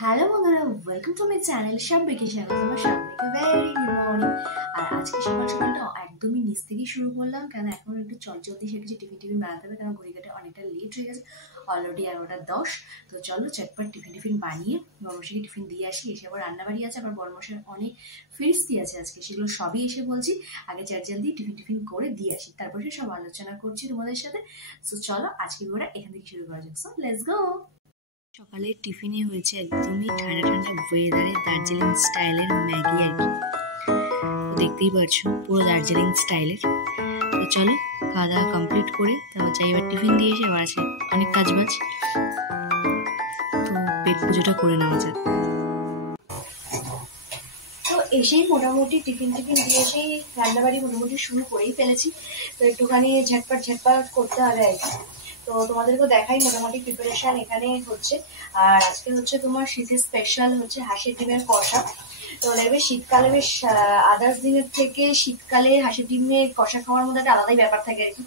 Hello বন্ধুরা, welcome to my channel. সবাইকে স্বাগত। আমার সবাইকে ভেরি গুড মর্নিং। আর আজকে সকাল সকালটা একদমই নিচ থেকেই শুরু করলাম, কারণ এখন একটু চটজলদি সে কিছু টিফিন বানাতে হবে, কারণ ঘড়িকাটে অনেকটা লেট হয়ে গেছে, অলরেডি 11:10। তো চলো চটপট টিফিন বানিয়ে বর্মশাইকে টিফিন দিয়ে আসি। এসে আবার রান্নাবাড়ি আছে, আবার বর্মশাইয়ের অনেক ফিরস্তি আছে আজকে, সেগুলো সবই এসে বলছি। আগে চটজলদি টিফিন করে দিয়ে আসি, তারপরে সব আলোচনা করছি তোমাদের সাথে। তো চলো আজকে ওরা এখান থেকে শুরু করা যাক। So let's go. সকালের টিফিনে হয়েছে একদমই ঠান্ডা ঠান্ডা ওয়েদারে দার্জিলিং স্টাইলের ম্যাগি আর কি। দেখতেই পারছো পুরো দার্জিলিং স্টাইলের। তো চলো খাওয়া দাওয়া কমপ্লিট করে তারপর চাই এবার টিফিন দিয়ে এসে আবার আছে অনেক কাজ বাজ, তো পেট পুজোটা করে নেওয়া যাক। তো এসেই মোটামুটি টিফিন দিয়ে এসেই রান্নাবাড়ি মোটামুটি শুরু করেই ফেলেছি। তো একটুখানি ঝটপট করতে হবে আর কি। তো তোমাদেরকে দেখাই মোটামুটি প্রিপারেশন এখানে হচ্ছে। আর আজকে হচ্ছে তোমার শীতের স্পেশাল হচ্ছে হাঁসের ডিমের কষা। তো দেখবে শীতকালে বেশ আদার্স দিনের থেকে শীতকালে হাঁসের ডিমের কষা খাওয়ার মধ্যে একটা আলাদাই ব্যাপার থাকে আর কি।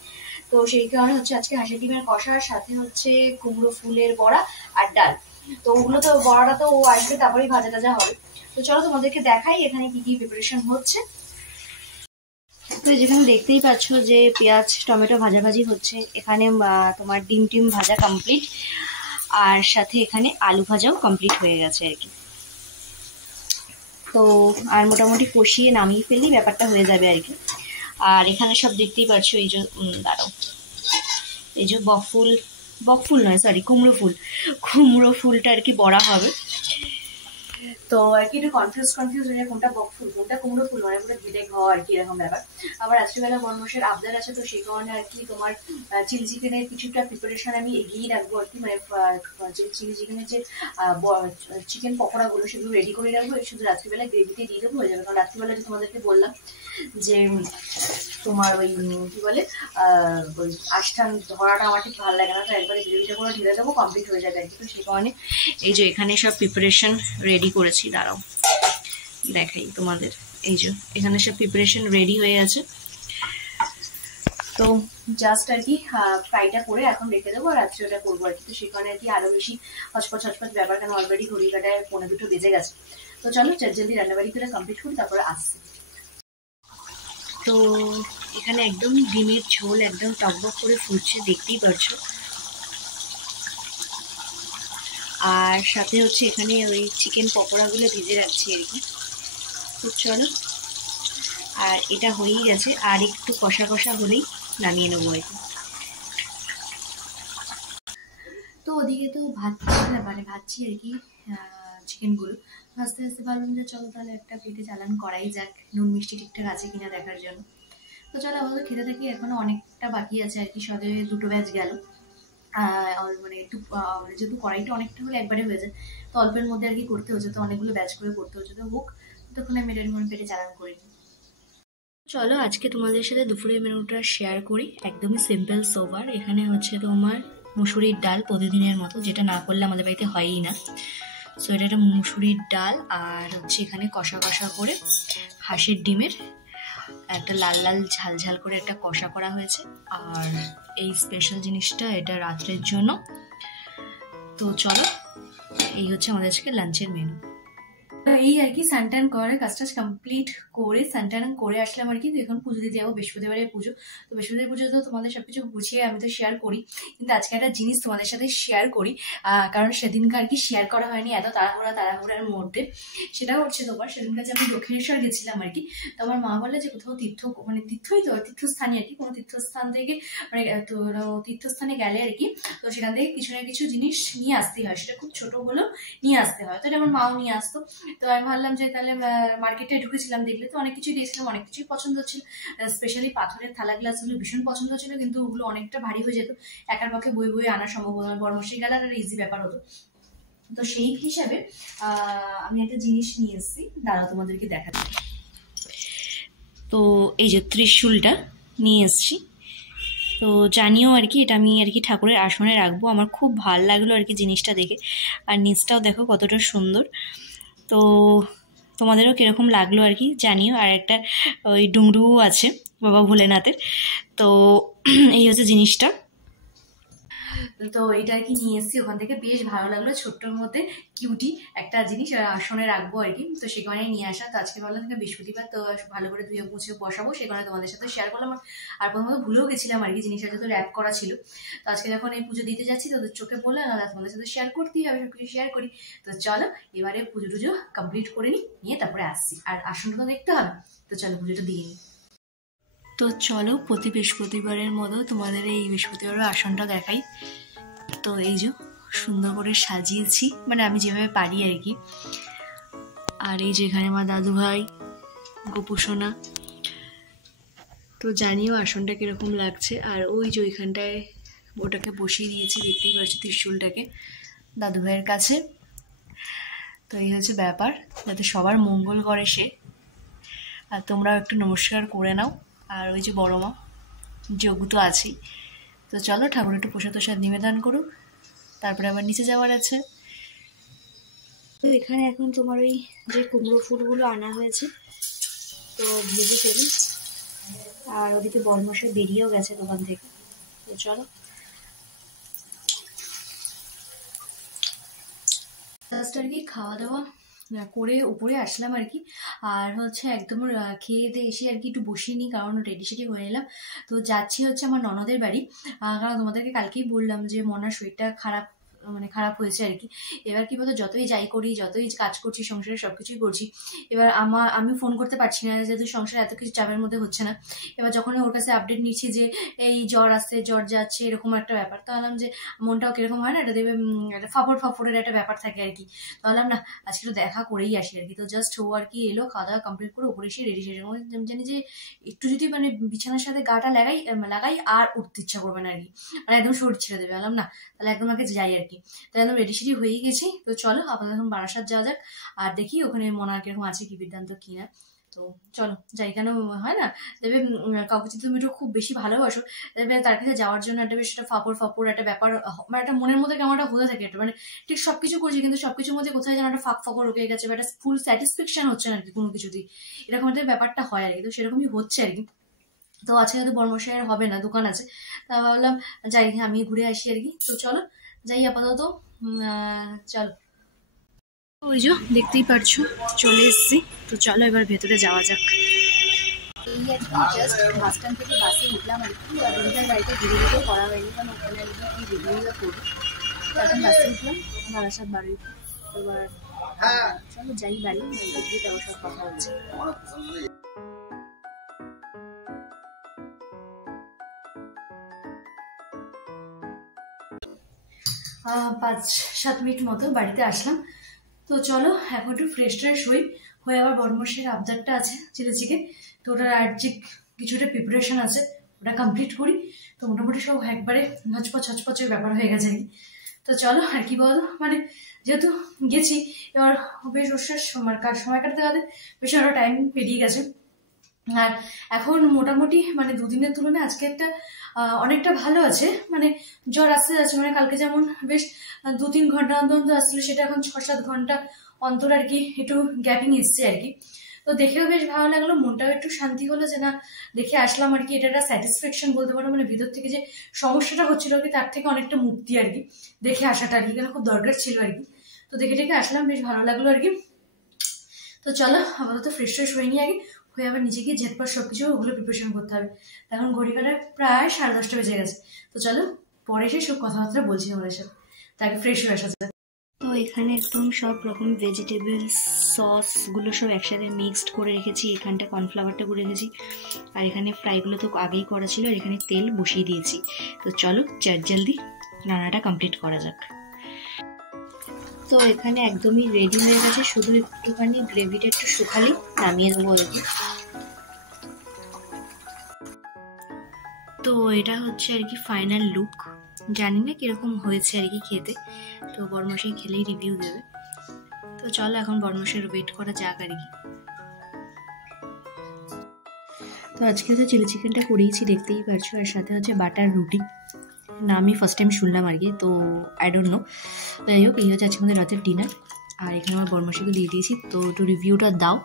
তো সেই কারণে হচ্ছে আজকে হাঁসের ডিমের কষার সাথে হচ্ছে কুমড়ো ফুলের বড়া আর ডাল। তো ওগুলো তো বড়াটা তো ও আসবে, তারপরেই ভাজা টাজা হবে। তো চলো তোমাদেরকে দেখাই এখানে কি কি প্রিপারেশন হচ্ছে। তো যেখানে দেখতেই পাচ্ছ যে পেঁয়াজ টমেটো ভাজাভাজি হচ্ছে, এখানে তোমার ডিম ভাজা কমপ্লিট, আর সাথে এখানে আলু ভাজাও কমপ্লিট হয়ে গেছে আর কি। তো আর মোটামুটি কষিয়ে নামিয়ে ফেললেই ব্যাপারটা হয়ে যাবে আর কি। আর এখানে সব দেখতেই পাচ্ছ, এই যে দাঁড়াও, এই যে বকফুল নয় সরি কুমড়ো ফুলটা আর কি বড়া হবে। তো আর কি একটু কনফিউজ হয়ে যায় কোনটা বকফুল কোনটা কুমড়ো ফুল, মানে পুরো ঘেটে খাওয়া আর কি, এরকম ব্যাপার। আবার রাত্রিবেলা বর্মশের আবদার আছে, তো সেই কারণে আর কি তোমার চিলি চিকেনের কিছুটা প্রিপারেশন আমি এগিয়ে রাখবো আর কি। মানে চিলি চিকেনের যে চিকেন পকোড়াগুলো সেগুলো রেডি করে রাখবো, শুধু রাত্রিবেলা গ্রেভিতে দিয়ে দেবো, হয়ে যাবে। কারণ রাত্রিবেলা যে তোমাদেরকে বললাম যে তোমার ওই কি বলে ওই আষ্ঠান ধরাটা আমার ঠিক ভালো লাগে না, তো একবারে গ্রেভিটা করে ঢেলে দেবো, কমপ্লিট হয়ে যাবে আর কি। তো সেই কারণে এই যে এখানে সব প্রিপারেশন রেডি করেছি, দাঁড়াও দেখাই তোমাদের। এই যে এখানে সব প্রিপারেশন রেডি হয়ে আছে, তো জাস্ট আর কি ফ্রাইটা করে এখন রেখে দেবো, আর রাত্রে ওটা করবো আর কি। তো সেই কারণে আর কি আরো বেশি হচপচ ব্যাপার, কেন অলরেডি ঘড়ি কাটায় 1:45 বেজে গেছে। তো চলো জলদি রান্নাবাড়ি করে কমপ্লিট করি, তারপরে আসছি। তো এখানে একদম ডিমের ঝোল একদম টকবক করে ফুটছে, দেখতেই পারছো। আর সাথে হচ্ছে এখানে ওই চিকেন পকোড়াগুলো ভেজে রাখছি আর কি। তো চলো, আর এটা হয়েই গেছে, আর একটু কষা হলেই নামিয়ে নেবো আর কি। তো ওদিকে তো ভাজছি আর কি চিকেনগুলো। আস্তে আস্তে ভাবলাম যে চলো তাহলে একটা পেটে চালান করাই যাক, নুন মিষ্টি ঠিকঠাক আছে কিনা দেখার জন্য। তো চলো আমাদের খেতে থাকি, এখনো অনেকটা বাকি আছে আর কি, সবে 2টো ব্যাচ গেল। মানে একটু যেহেতু কড়াইটা অনেকটা হলে একবারে হয়ে যায়, তো অল্পের মধ্যে আর কি করতে হচ্ছে, তো অনেকগুলো ব্যাচ করে করতে হচ্ছে। তো হোক, তখন আমি এটার মধ্যে পেটে চালান করি। চলো আজকে তোমাদের সাথে দুপুরের মেনুটা শেয়ার করি, একদমই সিম্পল সোবার। এখানে হচ্ছে তোমার মুসুরির ডাল, প্রতিদিনের মতো, যেটা না করলে আমাদের বাড়িতে হয়ই না। সো এটা একটা মুসুরির ডাল, আর হচ্ছে এখানে কষা করে হাঁসের ডিমের একটা লাল ঝাল করে একটা কষা করা হয়েছে। আর এই স্পেশাল জিনিসটা এটা রাত্রের জন্য। তো চলো, এই হচ্ছে আমাদের আজকে লাঞ্চের মেনু। এই আর কি স্নান করে কাজটা কমপ্লিট করে স্নান করে আসলাম আর কি। তো এখন পুজো দিতে যাবো, বৃহস্পতিবারের পুজো। তো বৃহস্পতিবার পুজো তো তোমাদের সবকিছু গুছিয়ে আমি তো শেয়ার করি, কিন্তু আজকে একটা জিনিস তোমাদের সাথে শেয়ার করি, কারণ সেদিনকে আর কি শেয়ার করা হয়নি এত তাড়াহুড়ার মধ্যে। সেটা হচ্ছে তোমার সেদিনকার যে আমি দক্ষিণেশ্বর গেছিলাম আর কি। তো আমার মা বললে যে কোথাও তীর্থস্থানে আর কি, কোনো তীর্থস্থান থেকে মানে তীর্থস্থানে গেলে আর কি, তো সেখান থেকে কিছু না কিছু জিনিস নিয়ে আসতেই হয়, সেটা খুব ছোট হলেও নিয়ে আসতে হয়। তো এটা আমার মাও নিয়ে আসতো। তো আমি ভাবলাম যে তাহলে মার্কেটে ঢুকেছিলাম, দেখলে তো অনেক কিছুই দিয়েছিলাম, অনেক কিছুই পছন্দ হচ্ছিল। স্পেশালি পাথরের থালা গ্লাসগুলো ভীষণ পছন্দ হচ্ছিল, কিন্তু ওগুলো অনেকটা ভারী হয়ে যেত, একার পক্ষে বই আনা সম্ভব হতো না। বর্মশাই গেলে আর ইজি ব্যাপার হতো। তো সেই হিসাবে আমি একটা জিনিস নিয়ে এসেছি, দাঁড়াও তোমাদেরকে দেখাচ্ছি। তো এই যে ত্রিশূলটা নিয়ে এসেছি। তো জানিও আর কি, এটা আমি আর কি ঠাকুরের আসনে রাখবো। আমার খুব ভাল লাগলো আর কি জিনিসটা দেখে, আর নিচটাও দেখো কতটা সুন্দর। তো তোমাদেরও কিরকম লাগলো আর কি জানিও। আর একটা ওই ডুংডুও আছে বাবা ভোলেনাথের। তো এই হচ্ছে জিনিসটা। তো এটা আর কি নিয়ে এসেছি ওখান থেকে, বেশ ভালো লাগলো, ছোট্টর মধ্যে কিউটি একটা জিনিস আসনে রাখবো আর কি, তো সেখানে নিয়ে আসা। তো আজকে ভাবলাম থেকে বৃহস্পতিবার, তো ভালো করে ধুয়ে মুছে বসাবো, সেখানে তোমাদের সাথে শেয়ার করলাম। আর প্রথমত ভুলেও গেছিলাম আর কি, জিনিসটা যেহেতু র্যাপ করা ছিল। তো আজকে যখন এই পুজো দিতে যাচ্ছি তোদের চোখে বলে তোমাদের সাথে শেয়ার করতেই হবে, সবকিছু শেয়ার করি। তো চলো এবারে পুজো টুজো কমপ্লিট করে নিয়ে তারপরে আসছি, আর আসনটা তো দেখতে হবে, তো চলো পুজোটা দিয়ে নিই। তো চলো প্রতি বৃহস্পতিবারের মতো তোমাদের এই বৃহস্পতিবারের আসনটা দেখাই। তো এই যে সুন্দর করে সাজিয়েছি, মানে আমি যেভাবে পারি আর কি। আর এই যে এখানে আমার দাদু ভাই, গোপু সোনা। তো জানিও আসনটা কিরকম লাগছে। আর ওই যে ওইখানটায় ওটাকে বসিয়ে দিয়েছি, দেখতেই পাচ্ছি ত্রিশূলটাকে দাদু ভাইয়ের কাছে। তো এই হচ্ছে ব্যাপার, যাতে সবার মঙ্গল করে সে। আর তোমরাও একটু নমস্কার করে নাও। আর ওই যে বড় মা, যোগ্য তো আছেই। তো চলো ঠাকুর একটু প্রসাদ প্রসাদ নিবেদন করুক, তারপরে আবার নিচে যাওয়ার আছে। তো এখানে এখন তোমার ওই যে কুমড়ো ফুলগুলো আনা হয়েছে, তো ভেজে ফেলি। আর ওদিকে বরমশাই বেরিয়েও গেছে দোকান থেকে। তো চলো জাস্ট আর কি খাওয়া দাওয়া করে উপরে আসলাম আর কি। আর হচ্ছে একদম খেয়ে দিয়ে এসে আর কি একটু বসিয়ে নিই, কারণ রেডি সেডি হয়ে এলাম। তো যাচ্ছি হচ্ছে আমার ননদের বাড়ি, কারণ তোমাদেরকে কালকেই বললাম যে মনার শরীরটা খারাপ হয়েছে আর কি। এবার কি বলতো, যতই যাই করি, যতই কাজ করছি সংসারে, সবকিছুই করছি, এবার আমি ফোন করতে পারছি না, যেহেতু সংসারে এত কিছু চাপের মধ্যে হচ্ছে না। এবার যখন ওর কাছে আপডেট নিচ্ছি যে এই জ্বর আসছে, জ্বর যাচ্ছে, এরকম একটা ব্যাপার, তো ভাবলাম যে মনটাও কিরকম হয় না, এটা দেবে একটা ফাফড়ের একটা ব্যাপার থাকে আর কি। তো ভাবলাম না আজকে একটু দেখা করেই আসি আর কি। তো জাস্ট ও আর কি এলো, খাওয়া দাওয়া কমপ্লিট করে উপরে এসে রেডি সেডি জানি যে একটু যদি মানে বিছানার সাথে গাটা লাগাই আর উঠতে ইচ্ছা করবে না আর কি, মানে একদম শরীর ছেড়ে দেবে। ভাবলাম না তাহলে একদম আগে যাই আর কি। তাই একদম রেডি সেডি হয়েই গেছি। তো চলো আপাতত এখন বারাসাত যাওয়া যাক, আর দেখি ওখানে মনা কিরকম আছে, কি বৃত্তান্ত কি না। তো চলো যাই, কেন হয় না দেবে কাউকে যদি তুমি একটু খুব বেশি ভালোবাসো, দেবে তার কাছে যাওয়ার জন্য একটা বেশ একটা ফাপড় একটা ব্যাপার, মানে একটা মনের মধ্যে কেমন একটা হতে থাকে, একটা মানে ঠিক সবকিছু করছি কিন্তু সবকিছুর মধ্যে কোথায় যেন একটা ফাঁকর রয়ে গেছে, বা একটা ফুল স্যাটিসফ্যাকশন হচ্ছে না আর কি কোনো কিছুতেই, এরকম একটা ব্যাপারটা হয় আর কি। তো সেরকমই হচ্ছে আর কি। তো আজকে হয়তো বর্মশাইয়ের হবে না, দোকান আছে, তা ভাবলাম যাই আমি ঘুরে আসি আর কি। তো চলো যাই আপাতত, চলো। ওই যে দেখতেই পারছো চলে এসছি। তো চলো এবার ভেতরে যাওয়া যাক। এই আর কি জাস্ট বাস স্ট্যান্ড থেকে বাসে উঠলাম আর কি, রবিদার বাড়িতে ভিডিও করা হয়নি, কারণ ওখানে আর কি ভিডিও করবো। তো এখন বাসে উঠলাম বারাসাত বাড়ি। এবার চলো যাই বাড়ি, গিয়ে তারপর সব কথা হচ্ছে। 5-7 মিনিট মতো বাড়িতে আসলাম। তো চলো এখন একটু ফ্রেশ ট্রেশ হয়ে আবার বড়মশের আবদারটা আছে চিলি চিকেন, তো ওটার আর যে কিছুটা প্রিপারেশন আছে ওটা কমপ্লিট করি। তো মোটামুটি সব একবারে হচপচের ব্যাপার হয়ে গেছে আর কি। তো চলো আর কি বলো, মানে যেহেতু গেছি এবার বেশ ওর সময় কাটতে কাটতে বেশ আরো টাইম পেরিয়ে গেছে। আর এখন মোটামুটি মানে দুদিনের তুলনায় আজকে অনেকটা ভালো আছে, মানে জ্বর আসতে যাচ্ছে, মানে কালকে যেমন বেশ 2-3 ঘন্টা অন্তর আসছিল, সেটা এখন 6-7 ঘন্টা অন্তর আর কি একটু গ্যাপিং এসছে আর কি। তো দেখেও বেশ ভালো লাগলো, মনটাও একটু শান্তি হলো যে না দেখে আসলাম আর কি। এটা একটা স্যাটিসফ্যাকশন বলতে পারো, মানে ভিতর থেকে যে সমস্যাটা হচ্ছিল আর কি তার থেকে অনেকটা মুক্তি আর কি দেখে আসাটা আর কি, কেন খুব দরকার ছিল আর কি। তো দেখে আসলাম, বেশ ভালো লাগলো আর কি। তো চলো আপাতত ফ্রেশ ট্রেশ হয়ে নিয়ে আগে হয়ে আবার নিজে গিয়ে ঝটপট সবকিছু ওগুলো প্রিপারেশন করতে হবে। এখন ঘড়ি কাটার প্রায় 10:30 বেজে গেছে। তো চলো পরে এসে সব কথাবার্তা বলছি আমাদের সাথে, তাকে ফ্রেশ হয়ে আসা যায়। তো এখানে একদম সব রকম ভেজিটেবল সসগুলো সব একসাথে মিক্সড করে রেখেছি, এখানটা কর্নফ্লাওয়ারটা করে রেখেছি, আর এখানে ফ্রাইগুলো তো আগেই করা ছিল, আর এখানে তেল বসিয়ে দিয়েছি। তো চলো জলদি রান্নাটা কমপ্লিট করা যাক। তো এখানে একদমই রেডি হয়ে গেছে, শুধু একটুখানি গ্রেভিটা একটু শুকালেই নামিয়ে দেবো আর কি। তো এটা হচ্ছে আর কি ফাইনাল লুক, জানি না কিরকম হয়েছে আর কি খেতে, তো বড়মশাই খেলেই রিভিউ দেবে। তো চলো এখন বড়মশাইয়ের ওয়েট করা যাক আর কি। তো আজকে তো চিলি চিকেনটা করেইছি দেখতেই পারছো, আর সাথে হচ্ছে বাটার রুটি, না আমি ফার্স্ট টাইম শুনলাম আর কি, তো আই ডোন্ট নো। যাই হোক এই হচ্ছে আজকে আমাদের রাতের ডিনার, আর এখানে আমার বড়মশাইকে দিয়ে দিয়েছি। তো একটু রিভিউটা দাও,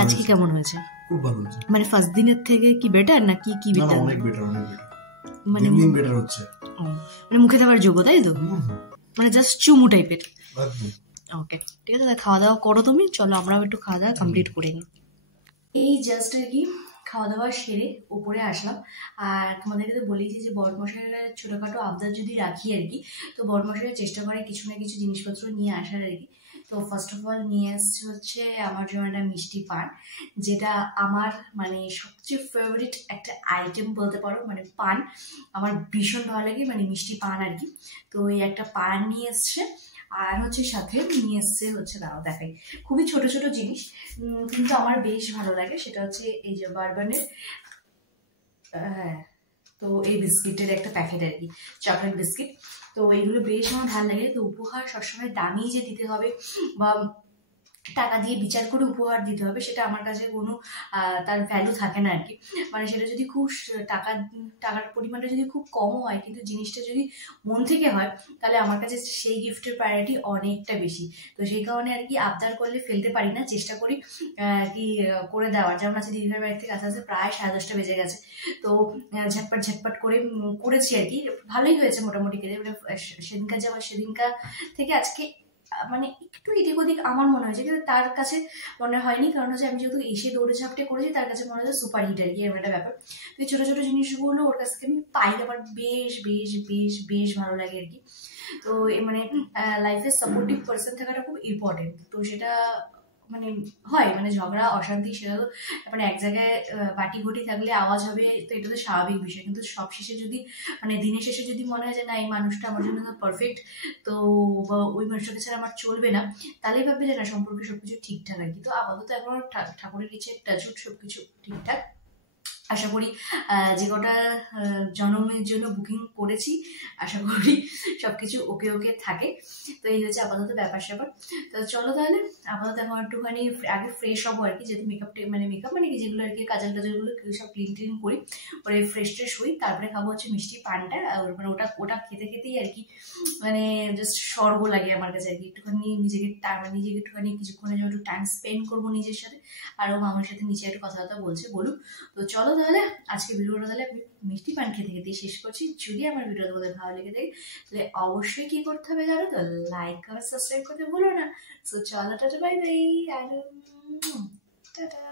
আজকে কেমন হয়েছে? খুব ভালো হয়েছে, মানে ফার্স্ট দিনের থেকে কি বেটার না কি কি বেটার? অনেক বেটার, মানে দিন বেটার হচ্ছে। মানে মুখে দেওয়ার যোগ্য, তাই তো? মানে জাস্ট চুমু টাইপের। ওকে, ঠিক আছে, খাওয়া দাওয়া করো তুমি, চলো আমরাও একটু খাওয়া দাওয়া কমপ্লিট করে নিই। এই জাস্ট আর কি খাওয়া দাওয়া সেরে উপরে আসলাম। আর তোমাদেরকে তো বলেছি যে বড়মশাইয়ের ছোটোখাটো আবদার যদি রাখি আর কি, তো বড়মশাইয়ের চেষ্টা করে কিছু না কিছু জিনিসপত্র নিয়ে আসার আর কি। তো ফার্স্ট অফ অল নিয়ে এসছে হচ্ছে আমার জন্য একটা মিষ্টি পান, যেটা আমার মানে সবচেয়ে ফেভারিট একটা আইটেম বলতে পারো। মানে পান আমার ভীষণ ভালো লাগে, মানে মিষ্টি পান আর কি। তো এই একটা পান নিয়ে এসছে, আর হচ্ছে সাথে নিয়ে এসছে হচ্ছে, দাঁড়াও দেখাই, খুবই ছোট ছোট জিনিস কিন্তু আমার বেশ ভালো লাগে। সেটা হচ্ছে এই যে বারবানের, হ্যাঁ, তো এই বিস্কিটের একটা প্যাকেট আর কি, চকলেট বিস্কিট। তো এইগুলো বেশ আমার ভালো লাগে। তো উপহার সবসময় দামি যে দিতে হবে বা টাকা দিয়ে বিচার করে উপহার দিতে হবে, সেটা আমার কাছে কোনো তার ভ্যালু থাকে না আর কি। মানে সেটা যদি খুব টাকার পরিমাণটা যদি খুব কম হয়, কিন্তু জিনিসটা যদি মন থেকে হয়, তাহলে আমার কাছে সেই গিফটের প্রায়োরিটি অনেকটা বেশি। তো সেই কারণে আর কি আবদার করলে ফেলতে পারি না, চেষ্টা করি আর কি করে দেওয়ার। যেমন আছে দিদিভাইয়ের বাড়ি থেকে আস্তে আস্তে প্রায় 10:30 বেজে গেছে, তো ঝটপট ঝটপট করে করেছি আর কি। ভালোই হয়েছে মোটামুটি খেতে। সেদিনকার যাওয়া সেদিনকার থেকে আজকে মানে একটু এদিক ওদিক আমার মনে হয়েছে, কিন্তু তার কাছে মনে হয়নি। কারণ হচ্ছে আমি যেহেতু এসে দৌড়ে ঝাপটে করেছি, তার কাছে মনে হচ্ছে সুপার হিট আর কি, এরকম একটা ব্যাপার। তো এই ছোটো ছোটো জিনিসগুলো ওর কাছ থেকে আমি পাই, আবার বেশ বেশ বেশ বেশ ভালো লাগে আর কি। তো মানে লাইফে সাপোর্টিভ পার্সন থাকাটা খুব ইম্পর্টেন্ট। তো সেটা মানে হয়, মানে ঝগড়া অশান্তি সেটা তো মানে এক জায়গায় বাটি ঘটি থাকলে আওয়াজ হবে, তো এটা তো স্বাভাবিক বিষয়। কিন্তু সব শেষে যদি মানে দিনের শেষে যদি মনে হয় যে না, এই মানুষটা আমার জন্য পারফেক্ট, তো ওই মানুষটাকে ছাড়া আমার চলবে না, তাহলেই ভাববে যে না, সম্পর্কে সবকিছু ঠিকঠাক আর কি। তো আপাতত এখন ঠাকুরের ইচ্ছে টাচুট সবকিছু ঠিকঠাক। আশা করি যে কটা জন্মের জন্য বুকিং করেছি, আশা করি সবকিছু ওকে ওকে থাকে। তো এই হচ্ছে আপাতত ব্যাপার স্যাপার। তো চলো তাহলে আপাতত এখন একটুখানি আগে ফ্রেশ হবো আর কি, যেহেতু মেকআপ মানে কি যেগুলো আর কি কাজল টাজলগুলো সব ক্লিন করি, পরে ফ্রেশ ট্রেশ হই, তারপরে খাবো হচ্ছে মিষ্টি পানটা। মানে ওটা ওটা খেতে খেতেই আর কি মানে জাস্ট স্বর্গ লাগে আমার কাছে আর কি। একটুখানি নিজেকে একটুখানি কিছুক্ষণের জন্য একটু টাইম স্পেন্ড করবো নিজের সাথে। আরও মামার সাথে নিচে একটু কথাবার্তা বলুক। তো চলো তাহলে আজকে ভিডিওটা তাহলে আমি মিষ্টি পান খেতে খেতে শেষ করছি। যদি আমার ভিডিও তোমাদের ভালো লেগে থাকে, তাহলে অবশ্যই কি করতে হবে জানো তো, লাইক কমেন্ট সাবস্ক্রাইব করতে ভুলো না। সো চলো, টাটা বাই বাই, আর টাটা।